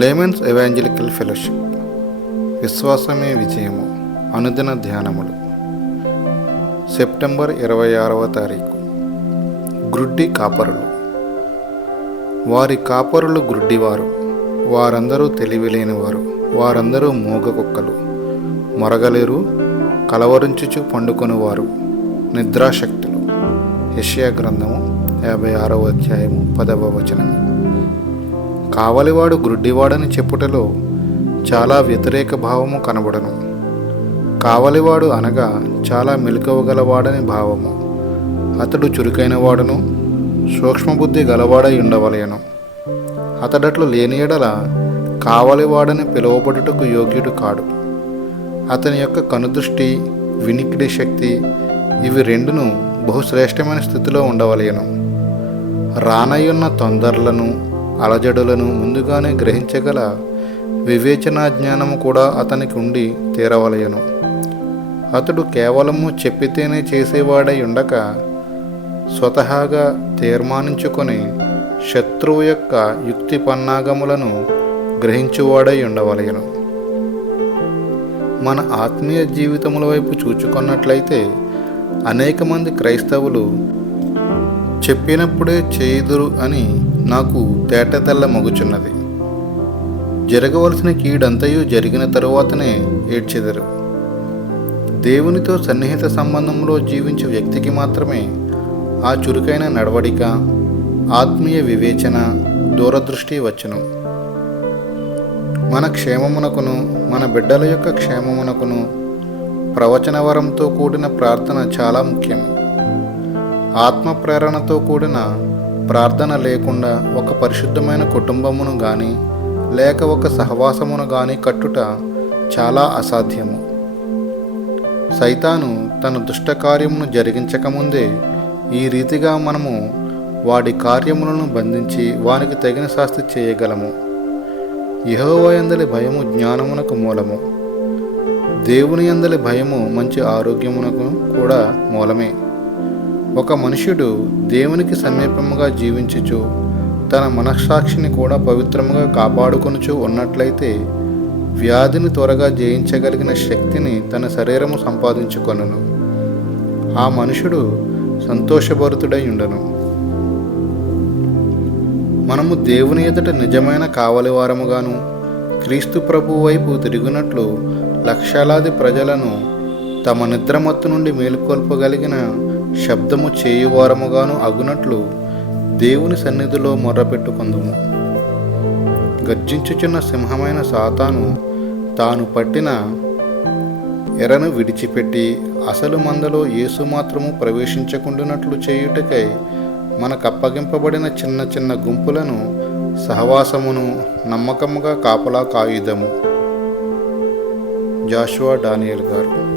Layman's evangelical fellowship విశ్వాసమే విజయము అనుదిన ధ్యానములు September 26వ తారీఖు. గ్రుడ్డి కాపరులు. వారి కాపరులు గ్రుడ్డివారు, వారందరూ తెలివిలేనివారు, వారందరూ మూగ కుక్కలు, మొరగలేరు, కలవరించుచు పండుకొనివారు, నిద్రాశక్తులు. యెషయా గ్రంథము 56వ అధ్యాయము 10వ వచనము. కావలివాడు గ్రుడ్డివాడని చెప్పుటలో చాలా వ్యతిరేక భావము కనబడను. కావలివాడు అనగా చాలా మెలకువగలవాడని భావము. అతడు చురుకైన వాడును, సూక్ష్మబుద్ధి గలవాడై ఉండవలెను. అతడట్లు లేని ఎడల కావలివాడని పిలువబడుటకు యోగ్యుడు కాడు. అతని యొక్క కనుదృష్టి, వినికిడి శక్తి ఇవి రెండును బహుశ్రేష్టమైన స్థితిలో ఉండవలెను. రానయ్యున్న తొందరలను, అలజడులను ముందుగానే గ్రహించగల వివేచనా జ్ఞానము కూడా అతనికి ఉండి తీరవలయను. అతడు కేవలము చెప్పితేనే చేసేవాడై ఉండక స్వతహాగా తీర్మానించుకొని శత్రువు యొక్క యుక్తి పన్నాగములను గ్రహించువాడై ఉండవలయను. మన ఆత్మీయ జీవితముల వైపు చూచుకున్నట్లయితే అనేక మంది క్రైస్తవులు చెప్పినప్పుడే చేయుదురు అని నాకు తేటతెల్ల మగుచున్నది. జరగవలసిన కీడంతయు జరిగిన తరువాతనే ఏడ్చెదరు. దేవునితో సన్నిహిత సంబంధంలో జీవించే వ్యక్తికి మాత్రమే ఆ చురుకైన నడవడిక, ఆత్మీయ వివేచన, దూరదృష్టి వచ్చును. మన క్షేమమునకును, మన బిడ్డల యొక్క క్షేమమునకును ప్రవచన వరంతో కూడిన ప్రార్థన చాలా ముఖ్యము. ఆత్మ ప్రేరణతో కూడిన ప్రార్థన లేకుండా ఒక పరిశుద్ధమైన కుటుంబమును కానీ లేక ఒక సహవాసమును కానీ కట్టుట చాలా అసాధ్యము. సైతాను తన దుష్ట కార్యమును జరిగించకముందే ఈ రీతిగా మనము వాడి కార్యములను బంధించి వానికి తగిన శాస్తి చేయగలము. యెహోవా యందలి భయము జ్ఞానమునకు మూలము. దేవుని యందలి భయము మంచి ఆరోగ్యమునకు కూడా మూలమే. ఒక మనుష్యుడు దేవునికి సమీపముగా జీవించుచు తన మనస్సాక్షిని కూడా పవిత్రముగా కాపాడుకొనుచు ఉన్నట్లయితే వ్యాధిని త్వరగా జయించగలిగిన శక్తిని తన శరీరము సంపాదించుకొనును. ఆ మనుషుడు సంతోషభరితుడై ఉండను. మనము దేవుని ఎదుట నిజమైన కావలివారముగాను క్రీస్తు ప్రభు వైపు తిరిగినట్లు లక్షలాది ప్రజలను తమ నిద్రమత్తు నుండి మేలుకొల్పగలిగిన శబ్దము చేయువారముగాను అగునట్లు దేవుని సన్నిధిలో మొర్రపెట్టుకొందుము. గర్జించుచున్న సింహమైన సాతాను తాను పట్టిన ఎరను విడిచిపెట్టి అసలు మందలో యేసు మాత్రము ప్రవేశించకుండానట్లు చేయుటకై మనకప్పగింపబడిన చిన్న చిన్న గుంపులను సహవాసమును నమ్మకముగా కాపలా కాయుదము. జాషువా డానియల్ గారు.